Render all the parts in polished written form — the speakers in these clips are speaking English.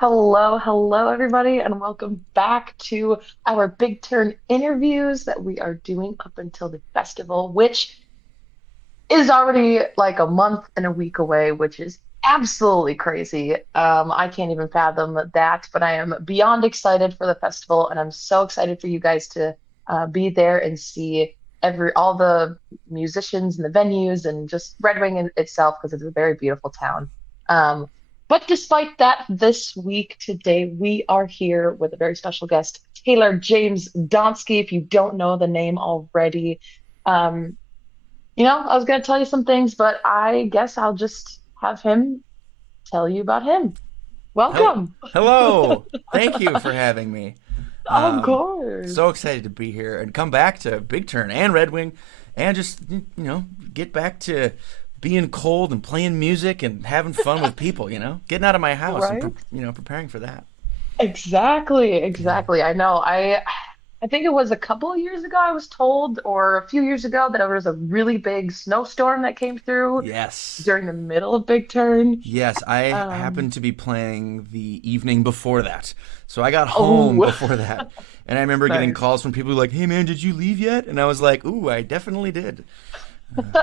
Hello, everybody, and welcome back to our Big Turn interviews that we are doing up until the festival, which is already like a month and a week away, which is absolutely crazy. I can't even fathom that, but I am beyond excited for the festival, and I'm so excited for you guys to be there and see all the musicians and the venues and just Red Wing in itself because it's a very beautiful town. Um, but despite that, this week today we are here with a very special guest, Taylor James Donksey. If you don't know the name already. Um, I was going to tell you some things, but I guess I'll just have him tell you about him. Welcome. Hello. Thank you for having me. Of Um, course. so excited to be here and come back to Big Turn and Red Wing and just, get back to being cold and playing music and having fun with people, getting out of my house and, Right? preparing for that. Exactly, Yeah. exactly. I know. I think it was a couple of years ago I was told, or a few years ago, that there was a really big snowstorm that came through Yes. during the middle of Big Turn. Yes, I Um, happened to be playing the evening before that. So I got home oh, before that. And I remember getting nice. calls from people like, "Hey man, did you leave yet?" And I was like, "Ooh, I definitely did."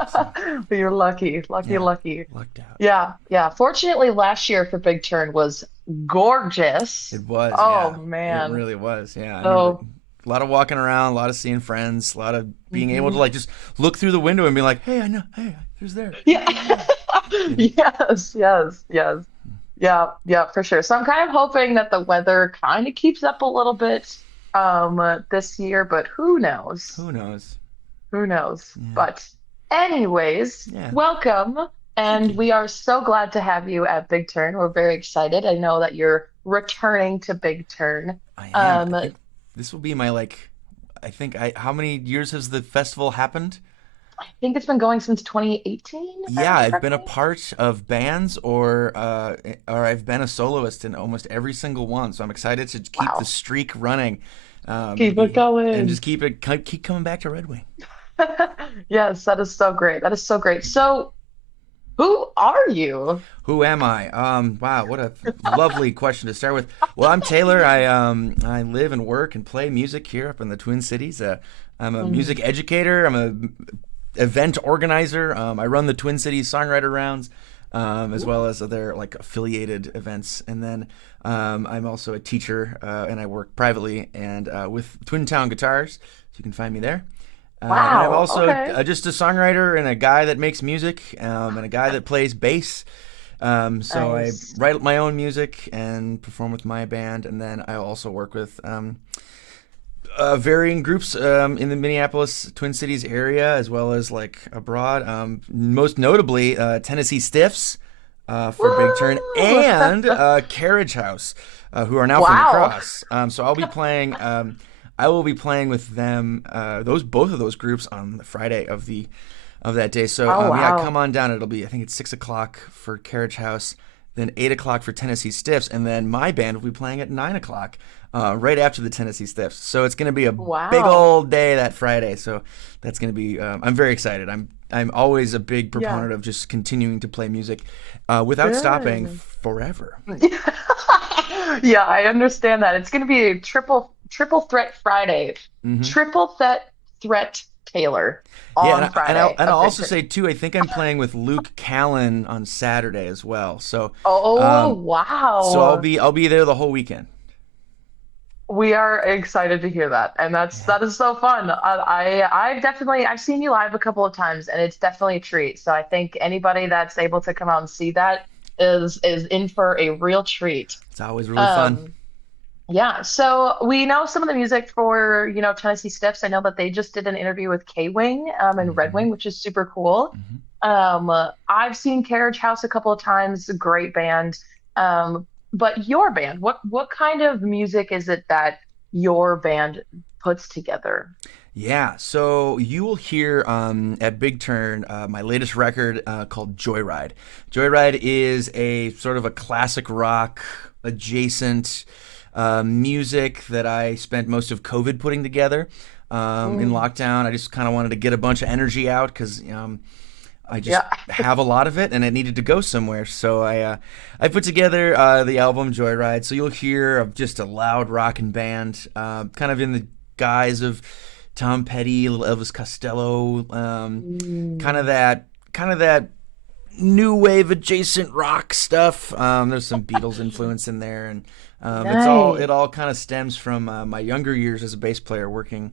So You're lucky, lucky, yeah, lucky. lucked out. Yeah, yeah. Fortunately, last year for Big Turn was gorgeous. It was, Oh yeah. It man. really was, yeah. I remember So, a lot of walking around, a lot of seeing friends, a lot of being able to mhm. like just look through the window and be like, "Hey, I know, hey, there's there, Yeah. yeah." You know, Yes, yes, yes. Yeah, yeah, for sure. So I'm kind of hoping that the weather kind of keeps up a little bit this year, but who knows? who knows? Who knows? Yeah, But anyways, yeah. welcome. Thank And you. we are so glad to have you at Big Turn. We're very excited. I know that you're returning to Big Turn. I am. Um, I I think this will be my like. I think I. How many years has the festival happened? think it's been going since 2018, if I Yeah, remember I've been a correctly. part of bands or I've been a soloist in almost every single one. So I'm excited to keep the Wow. streak running, Keep it and going. just keep coming back to Red Wing. Yes, that is so great. That is so great. So, who are you? Who am I? Wow, what a lovely question to start with. Well, I'm Taylor. I live and work and play music here up in the Twin Cities. I'm a music Mm. educator. I'm a event organizer. I run the Twin Cities Songwriter Rounds, as well Ooh. as other like affiliated events. And then I'm also a teacher, and I work privately and with Twin Town Guitars. So you can find me there. And I'm Wow. also Okay. just a songwriter and a guy that makes music, and a guy that plays bass. So I Nice. write my own music and perform with my band, and then I also work with varying groups in the Minneapolis Twin Cities area, as well as like abroad. Most notably, Tennessee Stiffs for Big Turn Woo! and Carriage House, who are now from the Wow. Cross. So I'll be playing. I will be playing with them. Those both of those groups on the Friday of that day. So Oh, yeah, come wow. on down. It'll be I think it's 6 o'clock for Carriage House, then 8 o'clock for Tennessee Stiffs, and then my band will be playing at 9 o'clock, right after the Tennessee Stiffs. So it's going to be a big Wow. old day that Friday. So that's going to be. I'm very excited. I'm always a big Yeah. proponent of just continuing to play music without stopping Good. forever. Yeah, I understand that. It's going to be a triple threat Friday. Hmm. Triple threat Taylor Yeah, on Friday and I'll of also Victor. say too. I think I'm playing with Luke Callan on Saturday as well. Oh, Um, so wow. I'll be there the whole weekend. We are excited to hear that, and Yeah. that is so fun. I've definitely I've seen you live a couple of times, and it's definitely a treat. So I think anybody that's able to come out and see that is in for a real treat. It's always really fun. Um, yeah. So we know some of the music for Tennessee Stiffs. I know that they just did an interview with K Wing and Red Hmm. Wing, which is super cool. Hmm. I've seen Carriage House a couple of times. Great band. But your band, what kind of music is it that your band puts together? Yeah, so you will hear at Big Turn my latest record called Joyride. Joyride is a sort of a classic rock adjacent music that I spent most of COVID putting together in Mm, lockdown. I just kind of wanted to get a bunch of energy out because I just Yeah. have a lot of it, and it needed to go somewhere. So I put together the album Joyride. So you'll hear of just a loud rockin' band, kind of in the guise of Tom Petty, Elvis Costello, Mm, kind of that new wave adjacent rock stuff. There's some Beatles influence in there, and it nice. all kind of stems from my younger years as a bass player, working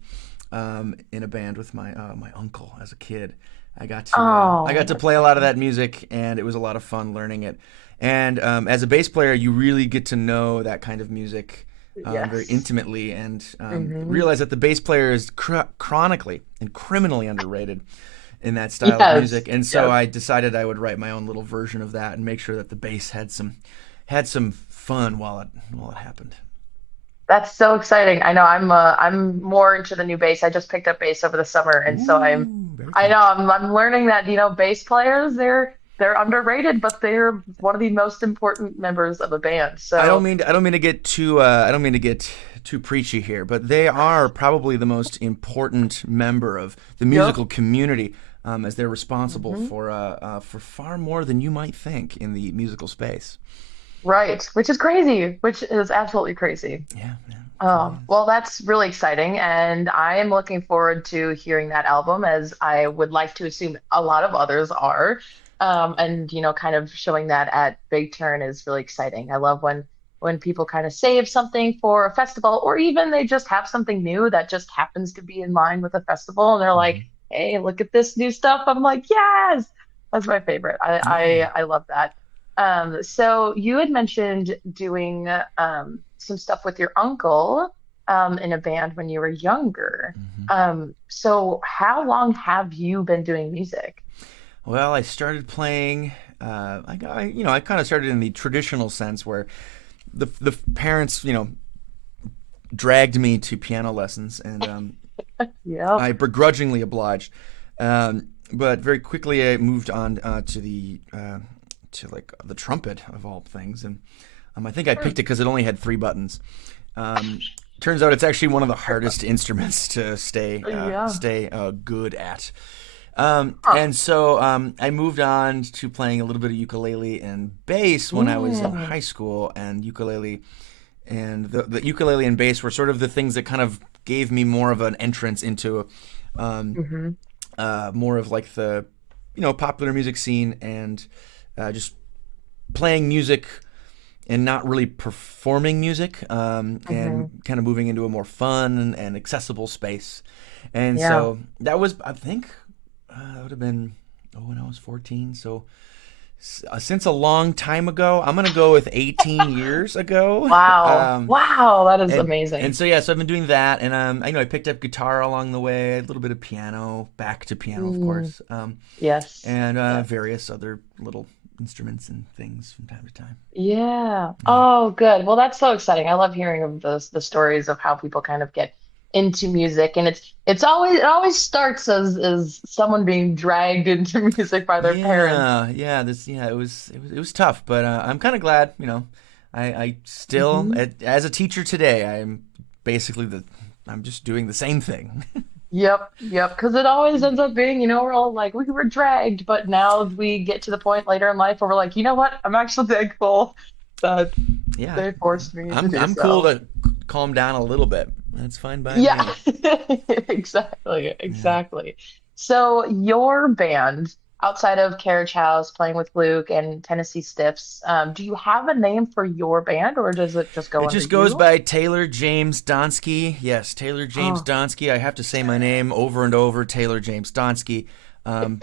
in a band with my uncle as a kid. I got to Oh, play a lot of that music, and it was a lot of fun learning it. And as a bass player, you really get to know that kind of music very yes. intimately, and Hmm. realize that the bass player is chronically and criminally underrated in that style of Yes. music. And so Yes. I decided I would write my own little version of that and make sure that the bass had some fun while it happened. That's so exciting. I know I'm more into the new bass. I just picked up bass over the summer, and so Ooh, very I cool. know I'm learning that, bass players, they're underrated, but they're one of the most important members of a band. So, I don't mean to get too I don't mean to get too preachy here, but they are probably the most important member of the yep. musical community, as they're responsible Hmm. for far more than you might think in the musical space. Right, which is crazy, which is absolutely crazy. Yeah, yeah, it truly Oh, is. well, that's really exciting, and I am looking forward to hearing that album, as I would like to assume a lot of others are. And kind of showing that at Big Turn is really exciting. I love when people kind of save something for a festival, or even they just have something new that just happens to be in line with a festival, and they're like, Hmm. "Hey, look at this new stuff." I'm like, "Yes!" That's my favorite. Yeah. I love that. So you had mentioned doing some stuff with your uncle in a band when you were younger. Hmm. So how long have you been doing music? Well, I started playing. I kind of started in the traditional sense where the parents, dragged me to piano lessons, and Yep. I begrudgingly obliged. But very quickly, I moved on to like the trumpet of all things, and I think I picked it because it only had three buttons. Um, Turns out it's actually one of the hardest instruments to Yeah. stay good at. Huh. And so I moved on to playing a little bit of ukulele and bass when I was in Mm. high school, and ukulele and the ukulele and bass were sort of the things that kind of gave me more of an entrance into um, Hmm. more of like the popular music scene, and just playing music and not really performing music, and Hmm. kind of moving into a more fun and accessible space. And Yeah. so that was, I think, that would have been, when I was 14. So since a long time ago, I'm gonna go with 18 years ago. Wow. Um, Wow, that is and amazing. so yeah, so I've been doing that, and I picked up guitar along the way, a little bit of piano, back to piano, of Mm. course, Yes. and Yes. various other little instruments and things from time to time. Yeah. Yeah. Oh, good. Well, that's so exciting. I love hearing of the stories of how people kind of get into music, and it always starts as someone being dragged into music by their parents. It was tough, but I'm kind of glad. I still, Hmm. as a teacher today, I'm just doing the same thing. Yep, yep. Because it always ends up being, we're all like, we were dragged, but now we get to the point later in life where we're like, you know what? I'm actually thankful that Yeah, they forced me to do I'm cool so. to calm down a little bit. That's fine by Yeah, me. exactly, Yeah. exactly. So your band, outside of Carriage House, playing with Luke and Tennessee Stiffs, do you have a name for your band, or does it just go It under just goes you? by Taylor James Donsky. Yes, Taylor James Oh, Donsky. I have to say my name over and over, Taylor James Donsky, um,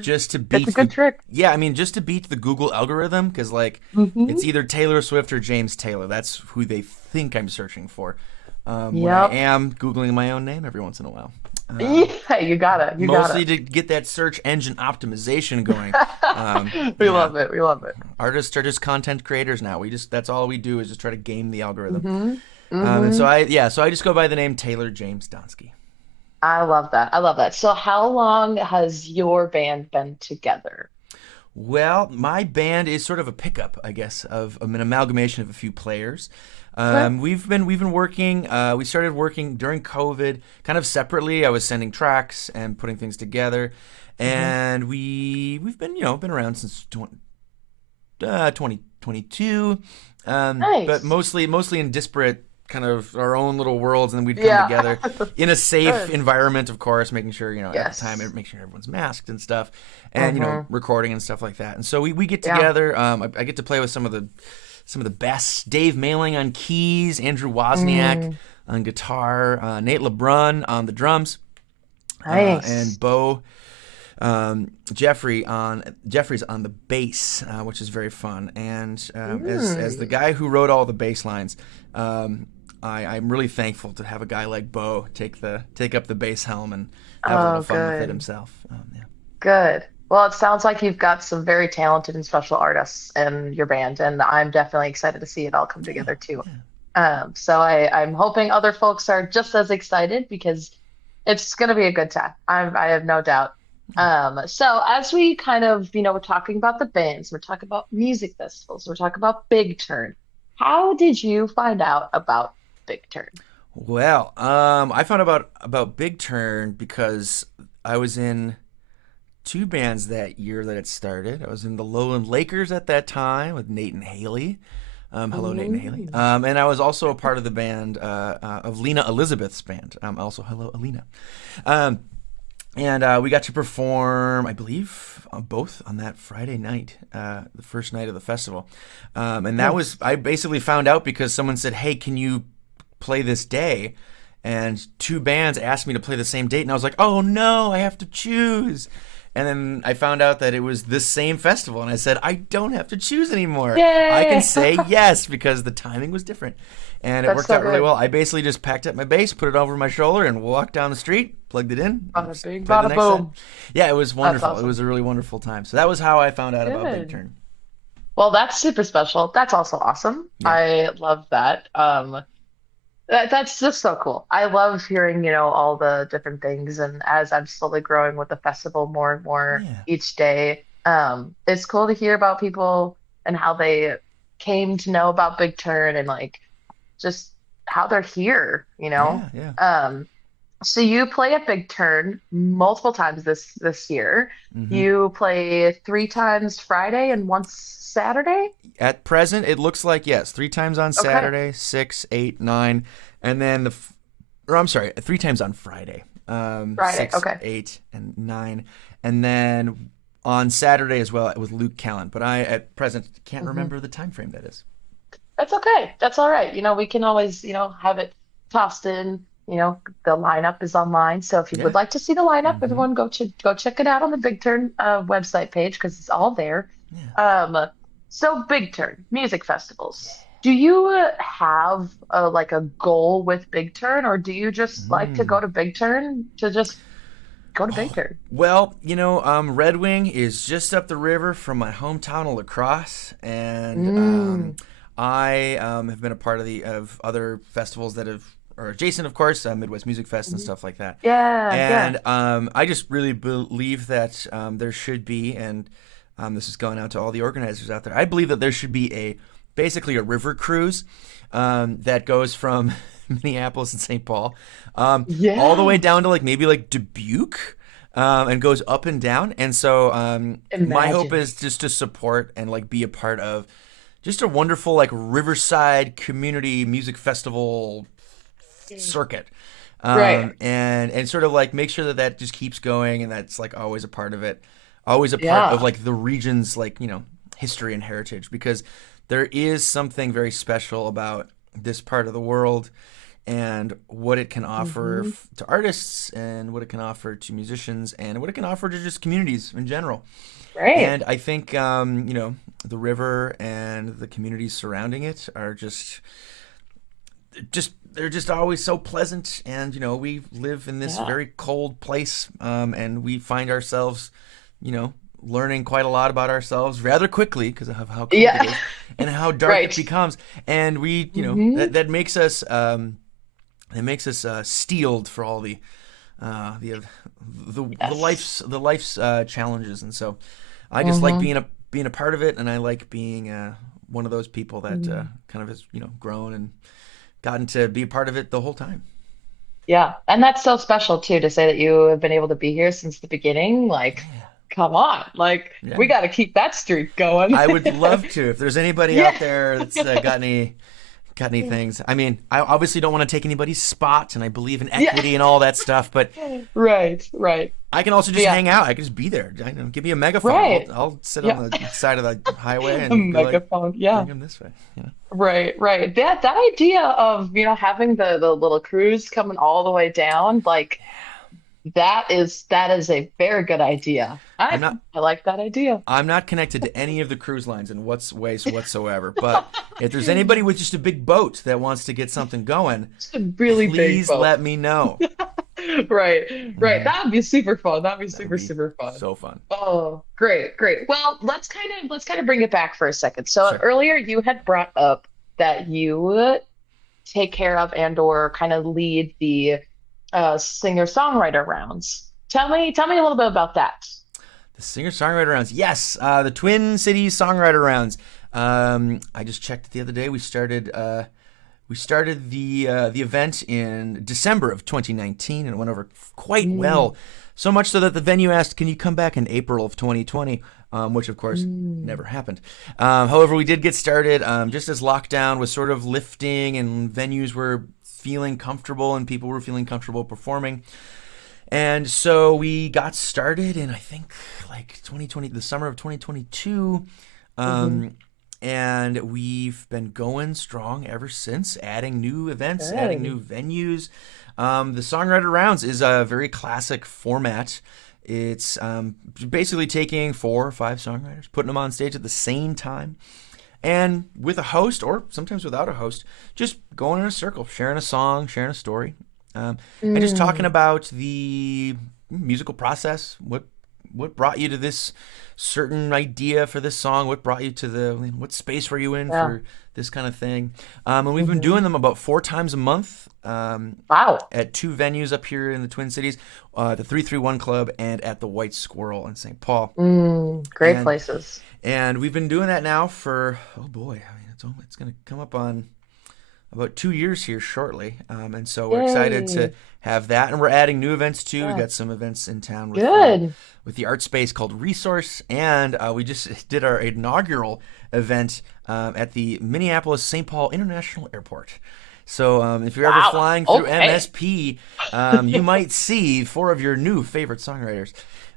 just to it's a beat good the trick. yeah. I mean, just to beat the Google algorithm, because like Hmm. it's either Taylor Swift or James Taylor. That's who they think I'm searching for. When I Yep. am googling my own name every once in a while. Yeah, you Mostly gotta. to get that search engine optimization going. We Yeah, love it. We love it. artists are just content creators now. That's all we do is just try to game the algorithm. Hmm. And so Hmm. I just go by the name Taylor James Donsky. I love that. I love that. So how long has your band been together? Well, my band is sort of a pickup, I guess, of an amalgamation of a few players. Okay. We've been working. We started working during COVID, kind of separately. I was sending tracks and putting things together, Hmm. and we've been been around since 2022, but Nice. mostly in disparate kind of our own little worlds, and then we'd come Yeah. together in a safe Good. environment, of course, making sure at the time Yes. make sure everyone's masked and stuff, and Hmm. recording and stuff like that. And so we get Yeah. together. I get to play with some of the best: Dave Mailing on keys, Andrew Wozniak Mm, on guitar, Nate LeBrun on the drums, and nice. Bo Jeffrey's on the bass, which is very fun. And as the Mm. guy who wrote all the bass lines, I'm really thankful to have a guy like Bo take up the bass helm and have a little Oh, fun with it good. himself. Yeah. Good. Well, it sounds like you've got some very talented and special artists in your band, and I'm definitely excited to see it all come Yeah, together too. yeah. So I'm hoping other folks are just as excited because it's going to be a good time. I have no doubt. So as we kind of, we're talking about the bands, we're talking about music festivals, we're talking about Big Turn. How did you find out about Big Turn? Well, I found about Big Turn because I was in two bands that year that it started. I was in the Lowland Lakers at that time with Nate and Haley. Hello, Nate and Haley. Mm. And I was also a part of the band of Lena Elizabeth's band. Also, hello, Alina. Um, and we got to perform, I believe, both on that Friday night, the first night of the festival. And that was, Nice. I basically found out because someone said, hey, can you play this day? And two bands asked me to play the same date. And I was like, oh no, I have to choose. And then I found out that it was this same festival. And I said, I don't have to choose anymore. I can Yay! say yes because the timing was different. And it That's worked so out really good. well. I basically just packed up my bass, put it over my shoulder, and walked down the street, plugged it in, and Bada bing, played the bada next set. boom. Yeah, it was That's wonderful. It was awesome. a really wonderful time. So that was how I found out about Big Good. Turn. Well, that's super special. That's also awesome. Yeah. I love that. That's just so cool. I love hearing, all the different things. And as I'm slowly growing with the festival more and more Yeah. each day, it's cool to hear about people and how they came to know about Big Turn and like just how they're here. Yeah. Yeah. Um, so you play at Big Turn multiple times this year. Hmm. You play three times Friday and once Saturday. At present, it looks like yes, three times on Okay. Saturday, 6, 8, 9, and then or I'm sorry, three times on Friday, Friday. 6, Okay. 8, and 9, and then on Saturday as well with Luke Callan. But I at present can't Hmm. remember the time frame that is. That's okay. That's all right. We can always, have it tossed in. The lineup is online. So if you would Yeah. like to see the lineup, Hmm. everyone go check it out on the Big Turn website page because it's all there. Yeah. Um, so Big Turn music festivals. Do you have like a goal with Big Turn, or do you just like to go Mm. to Big Turn to just go to Big Oh, Turn? well, Red Wing is just up the river from my hometown of La Crosse, and Mm, I have been a part of other festivals that are adjacent, of course, Midwest Music Fest and mhm. stuff like that. Yeah, yeah. And I just really believe that there should be, and this is going out to all the organizers out there. I believe that there should be basically a river cruise that goes from Minneapolis and St. Paul all the way Yeah. down to like maybe like Dubuque. And goes up and down, and so my hope Imagine. is just to support and like be a part of just a wonderful like Riverside community music festival circuit, Right. and sort of like make sure that that just keeps going and that's like always a part of it, always a part of Yeah. like the region's like history and heritage because there is something very special about this part of the world and what it can offer Hmm. to artists and what it can offer to musicians and what it can offer to just communities in general. Right. And I think the river and the communities surrounding it are just they're just always so pleasant. And we live in this Yeah. very cold place, and we find ourselves, learning quite a lot about ourselves rather quickly because of how cold it Yeah. is and how dark it Right. becomes. And we, Hmm. that makes us steeled for all Yes. the life's challenges. And so I just like Hmm. being a part of it, and I like being one of those people that Hmm. kind of has grown and gotten to be a part of it the whole time. Yeah. And that's so special too to say that you have been able to be here since the beginning. Like, Yeah. come on. Like, Yeah. we got to keep that streak going. I would love to. If there's anybody Yeah. out there that's got any things. I mean, I obviously don't want to take anybody's spot, and I believe in Yeah. equity and all that stuff. But Right. Right. I can also But just yeah. hang out. I can just be there. Give me a megaphone. I'll Right. I'll sit on Yeah. the side of the highway A and be like, megaphone. bring Yeah. him this way. Right. Right. That idea of, having the little cruise coming all the way down, like that is a very good idea. I'm I not I like that idea. I'm not connected to any of the cruise lines in ways whatsoever. But if there's anybody with just a big boat that wants to get something going, It's a really big please boat. let me know. Right, right. Mhm. That would be super fun. That'd be That would super, be super fun. so fun. Oh, great, great. Well, let's kind of bring it back for a second. So Sure. earlier you had brought up that you take care of and or kind of lead the singer-songwriter rounds. Tell me a little bit about that. The singer-songwriter rounds. Yes, the Twin Cities songwriter rounds. I just checked it the other day. We started the event in December of 2019, and it went over quite Mm, well. So much so that the venue asked, "Can you come back in April of 2020?" Which of course mm, never happened. However, we did get started just as lockdown was sort of lifting and venues were feeling comfortable and people were feeling comfortable performing. And so we got started in, I think, like 2020, the summer of 2022. hmm. Um, and we've been going strong ever since, adding new events, adding Good. new venues. The Songwriter Rounds is a very classic format. It's basically taking 4 or 5 songwriters, putting them on stage at the same time, and with a host, or sometimes without a host, just going in a circle, sharing a song, sharing a story, um, and just talking Mm, about the musical process. What brought you to this certain idea for this song? What brought you to what space were you in yeah. for this kind of thing? And we've been Hmm. doing them about 4 times a month. Wow. At 2 venues up here in the Twin Cities, the 331 Club and at the White Squirrel in St. Paul. Great And places. and we've been doing that now for, oh boy, I mean it's going to come up on about 2 years here shortly. And so we're excited to Yay. have that, and we're adding new events too. We Yeah. got some events in town Good. with the art space called Resource, and we just did our inaugural event at the Minneapolis St. Paul International Airport. So if you're ever Wow. flying through Okay. MSP, you might see 4 of your new favorite songwriters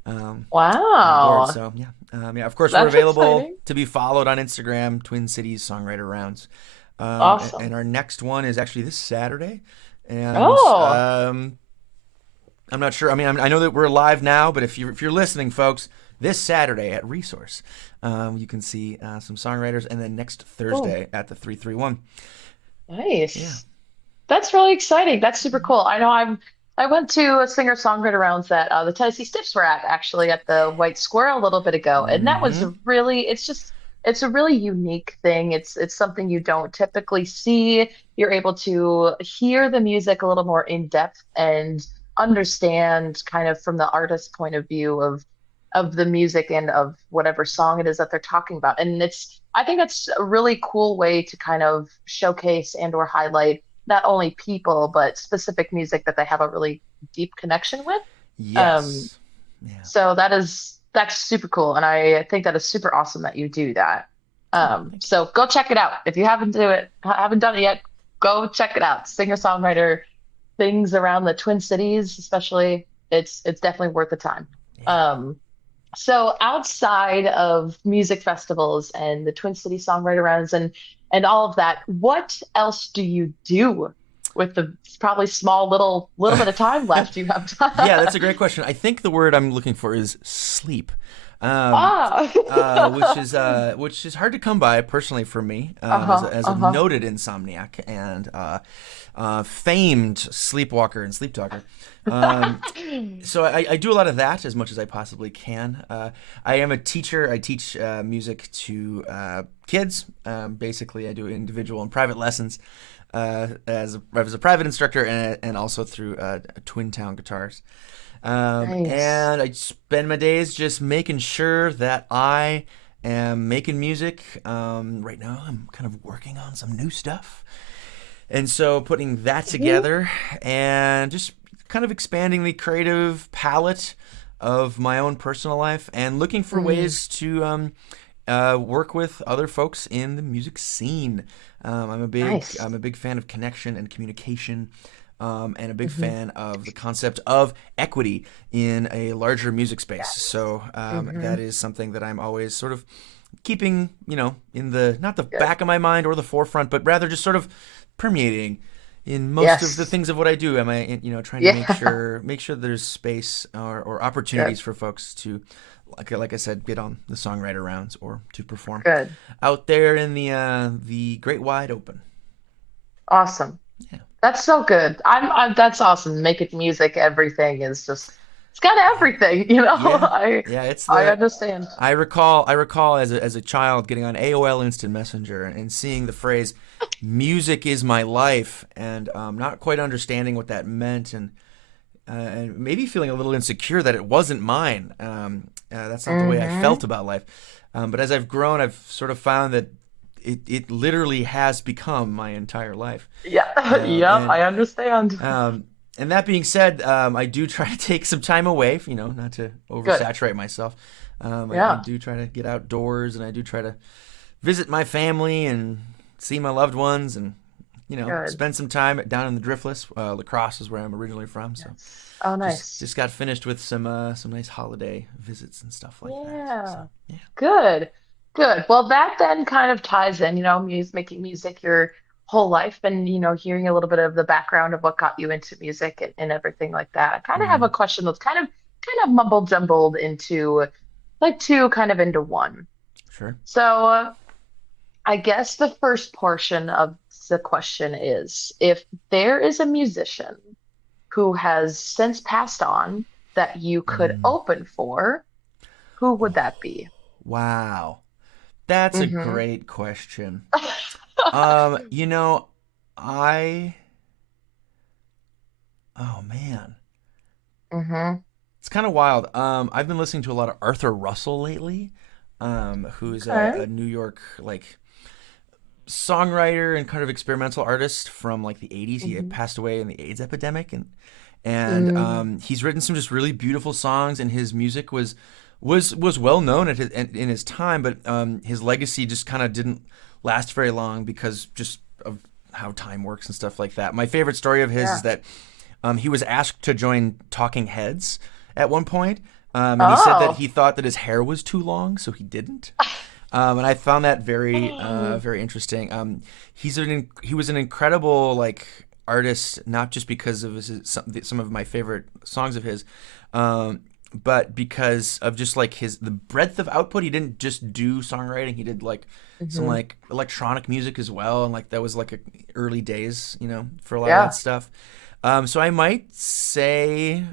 on board. Wow. So yeah, yeah. Of course, we're That's available exciting. to be followed on Instagram, Twin Cities Songwriter Rounds. And Awesome. our next one is actually this Saturday, and Oh, I'm not sure. I mean, I know that we're live now, but if you're listening, folks, this Saturday at Resource, you can see some songwriters, and then next cool. Thursday at the 331. Yeah. Nice. That's really exciting. That's super cool. I went to a singer-songwriter rounds that the Tennessee Stiffs were at actually at the White Squirrel a little bit ago, and that was Mm-hmm. it's a really unique thing. It's something you don't typically see. You're able to hear the music a little more in depth and understand kind of from the artist's point of view of the music and of whatever song it is that they're talking about. And I think that's a really cool way to kind of showcase and or highlight not only people, but specific music that they have a really deep connection with. Um, Yes. Yeah. so that's super cool. And I think that is super awesome that you do that. Oh, thank you. So go check it out. If you haven't done it yet, go check it out. Singer-songwriter things around the Twin Cities, especially, it's definitely worth the time. Yeah. Um, so outside of music festivals and the Twin City Songwriter Rounds and all of that, what else do you do with the probably small little bit of time left you have? Yeah, that's a great question. I think the word I'm looking for is sleep. Um, Ah. which is hard to come by personally for me, Uh-huh. as a Uh-huh. noted insomniac and famed sleepwalker and sleep talker. So I do a lot of that as much as I possibly can. I am a teacher. I teach music to kids. Basically, I do individual and private lessons as a private instructor, and also through Twin Town Guitars. Nice. And I spend my days just making sure that I am making music. Right now, I'm kind of working on some new stuff. And so putting that Mhm. together and just kind of expanding the creative palette of my own personal life and looking for Mm, ways to work with other folks in the music scene. nice. I'm a big fan of connection and communication, and a big Hmm. fan of the concept of equity in a larger music space. Yes. So Hmm. that is something that I'm always sort of keeping, in the not the Good. back of my mind or the forefront, but rather just sort of permeating in most of the Yes. things of what I do. Am I, trying to Yeah. make sure there's space or Good. opportunities for folks to, like I said, get on the songwriter rounds or to perform Good. out there in the great wide open. Awesome. Yeah, That's so good. That's awesome. Making music, everything is just, it's got yeah, everything, you know. yeah, yeah. It's I the understand. I recall as a child getting on AOL Instant Messenger and seeing the phrase "music is my life" and not quite understanding what that meant and maybe feeling a little insecure that it wasn't mine. That's not the way I felt Hmm. about life. But as I've grown, I've sort of found that it literally has become my entire life. Yeah. Um, Yep. and I understand. um, and that being said, I do try to take some time away, not to Good. oversaturate myself. I Yeah. do try to get outdoors and I do try to visit my family and see my loved ones and, Good. spend some time down in the Driftless. La Crosse is where I'm originally from. So Yes. Oh, just, nice. just got finished with some nice holiday visits and stuff like that. So, Yeah. yeah. Good. Good. Well, that then kind of ties in, making music your whole life and, hearing a little bit of the background of what got you into music and everything like that. I kind of have Mm-hmm. a question that's kind of mumble jumbled into like two kind of into one. Sure. So, I guess the first portion of the question is if there is a musician who has since passed on that you could Mm. open for, who would Oh, that be? wow. That's a Hmm. great question. You know, I oh man, Hmm. it's kind of wild. I've been listening to a lot of Arthur Russell lately, who's Okay. a New York like songwriter and kind of experimental artist from like the '80s. He had Hmm. passed away in the AIDS epidemic, and Mm. he's written some just really beautiful songs, and his music was well known at in his time, but his legacy just kind of didn't last very long because just of how time works and stuff like that. My favorite story of his is Yeah. that he was asked to join Talking Heads at one point, and he said that Oh. he thought that his hair was too long, so he didn't. And I found that very interesting. He was an incredible like artist, not just because of some of my favorite songs of his, um, but because of just like the breadth of output. He didn't just do songwriting; he did like some Hmm. like electronic music as well, and like that was like early days, for a lot of that Yeah. stuff. So I might say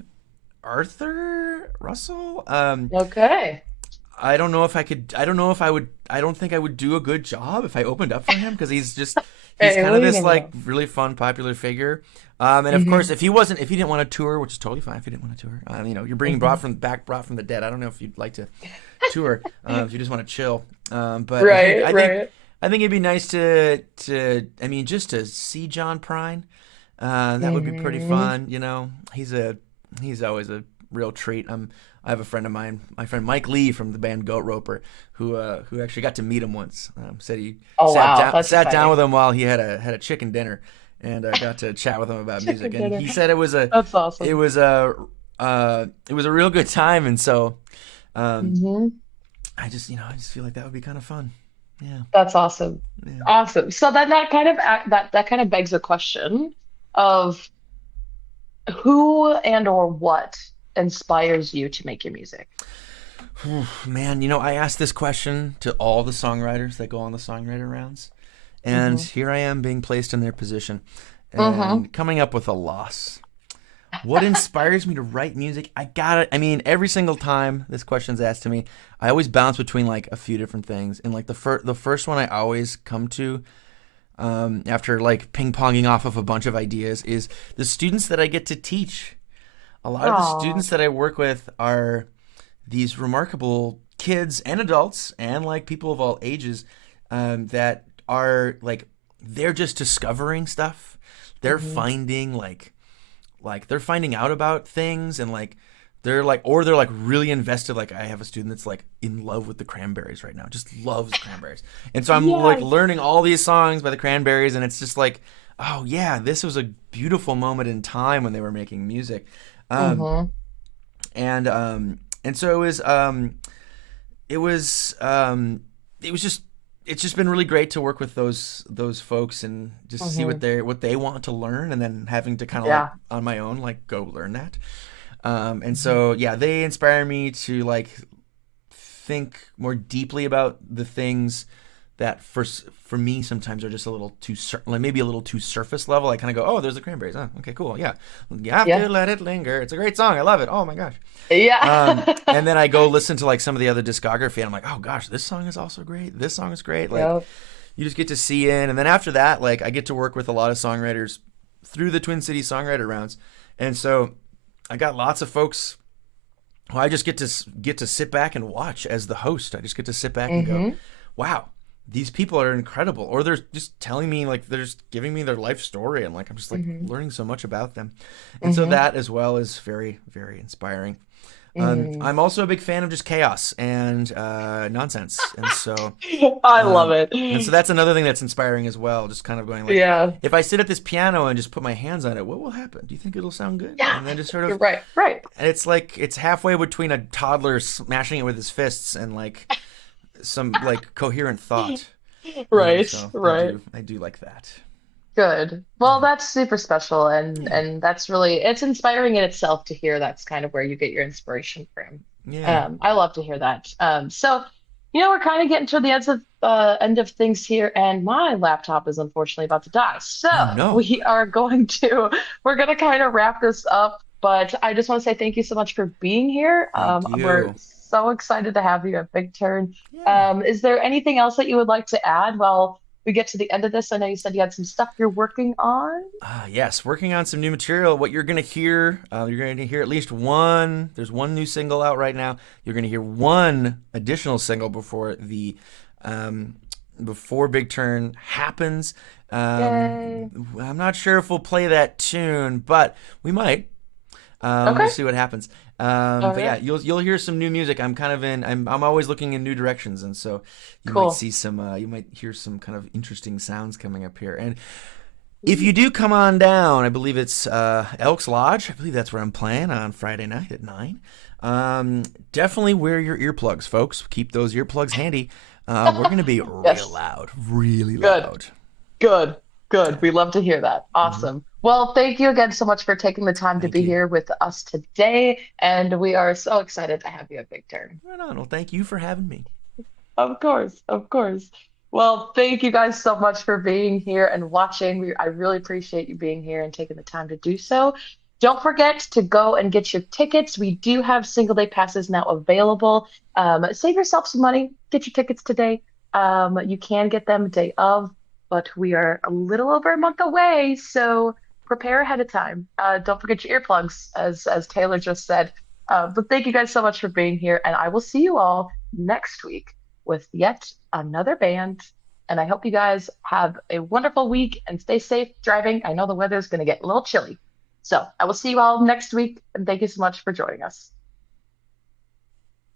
Arthur Russell. Okay. I don't know if I could. I don't know if I would. I don't think I would do a good job if I opened up for him because he's Hey, kind well, of you this never like know. really fun, popular figure. And of course, Hmm. if he didn't want to tour, which is totally fine if he didn't want to tour, you're bringing Hmm. brought from the dead. I don't know if you'd like to tour if you just want to chill. But Right, right. I think it'd be nice I mean, just to see John Prine. That would be pretty Hmm. fun. He's always a real treat. I have a friend of mine, my friend Mike Lee from the band Goat Roper, who actually got to meet him once. Said he Oh, wow. That's sat down with exciting. him while he had a chicken dinner, and got to chat with him about music. Chicken And dinner. he said That's awesome. it was a real good time. And so um, Hmm. I just feel like that would be kind of fun. Yeah, That's awesome. yeah. Awesome. So then that kind of begs a question of who and or what inspires you to make your music? Whew, man, I asked this question to all the songwriters that go on the songwriter rounds, and Hmm. here I am being placed in their position Hmm. and coming up with a loss. What inspires me to write music? I got it. I mean, every single time this question's asked to me, I always bounce between like a few different things. And like the first one I always come to after like ping ponging off of a bunch of ideas is the students that I get to teach. A lot of the Oh, students that I work with are these remarkable kids and adults and like people of all ages that are like they're just discovering stuff. They're Hmm. finding like they're finding out about things, and like they're like really invested. Like I have a student that's like in love with the Cranberries right now, just loves the Cranberries. And so I'm like Yes. learning all these songs by the Cranberries, and it's just like, oh yeah, this was a beautiful moment in time when they were making music. um Hmm. and and so it was it was just it's just been really great to work with those folks and just see Hmm. what they want to learn, and then having to kind of like Yeah. on my own like go learn that. And Mhm. so yeah, they inspire me to like think more deeply about the things that for me sometimes are just a little too like maybe a little too surface level. I kind of go, oh, there's the Cranberries. Oh, okay, cool. Yeah, you have to Yeah. let it linger. It's a great song. I love it. Oh my gosh. Yeah. And then I go listen to like some of the other discography, and I'm like, oh gosh, this song is also great. This song is great. Like Yep. you just get to see in, and then after that, like I get to work with a lot of songwriters through the Twin Cities songwriter rounds, and so I got lots of folks who I just get to sit back and watch as the host. I just get to sit back and go, Hmm. wow, these people are incredible, or they're just telling me like they're just giving me their life story, and like I'm just like Hmm. learning so much about them, and so Hmm. that as well is very very inspiring. Hmm. I'm also a big fan of just chaos and nonsense, I love um, and so it. that's another thing that's inspiring as well. Just kind of going like, Yeah. if I sit at this piano and just put my hands on it, what will happen? Do you think it'll sound good? Yeah. And then just sort You're of, right. Right. and it's like it's halfway between a toddler smashing it with his fists and like some like coherent thought. Right. So Right. I do like that. Good. Well, Yeah, that's super special, yeah, and that's really it's inspiring in itself to hear that's kind of where you get your inspiration from. yeah. I love to hear that. So we're kind of getting to the end of things here, and my laptop is unfortunately about to die. So Oh no, we're gonna kind of wrap this up, but I just want to say thank you so much for being here. thank We're you. so excited to have you at Big Turn. Yeah. Is there anything else that you would like to add while we get to the end of this? I know you said you had some stuff you're working on. Yes, working on some new material. What you're going to hear at least one. There's one new single out right now. You're going to hear one additional single um, before Big Turn happens. Yay. I'm not sure if we'll play that tune, but we might. We'll Okay. see what happens. All But yeah, right. you'll hear some new music. I'm kind of in. I'm always looking in new directions, and so you might Cool. see some. You might hear some kind of interesting sounds coming up here. And if you do come on down, I believe it's Elks Lodge. I believe that's where I'm playing on Friday night at 9. Definitely wear your earplugs, folks. Keep those earplugs handy. We're going to be real Yes. loud, really Good. loud. Good. Good. Yeah. We love to hear that. Hmm. Awesome. Well, thank you again so much for taking the time to Thank be you. here with us today. And we are so excited to have you at Big Turn. Right on. Well, thank you for having me. Of course. Of course. Well, thank you guys so much for being here and watching. I really appreciate you being here and taking the time to do so. Don't forget to go and get your tickets. We do have single day passes now available. Save yourself some money. Get your tickets today. You can get them day of, but we are a little over a month away, so prepare ahead of time. Don't forget your earplugs, as Taylor just said. But thank you guys so much for being here, and I will see you all next week with yet another band. And I hope you guys have a wonderful week and stay safe driving. I know the weather is going to get a little chilly. So I will see you all next week, and thank you so much for joining us.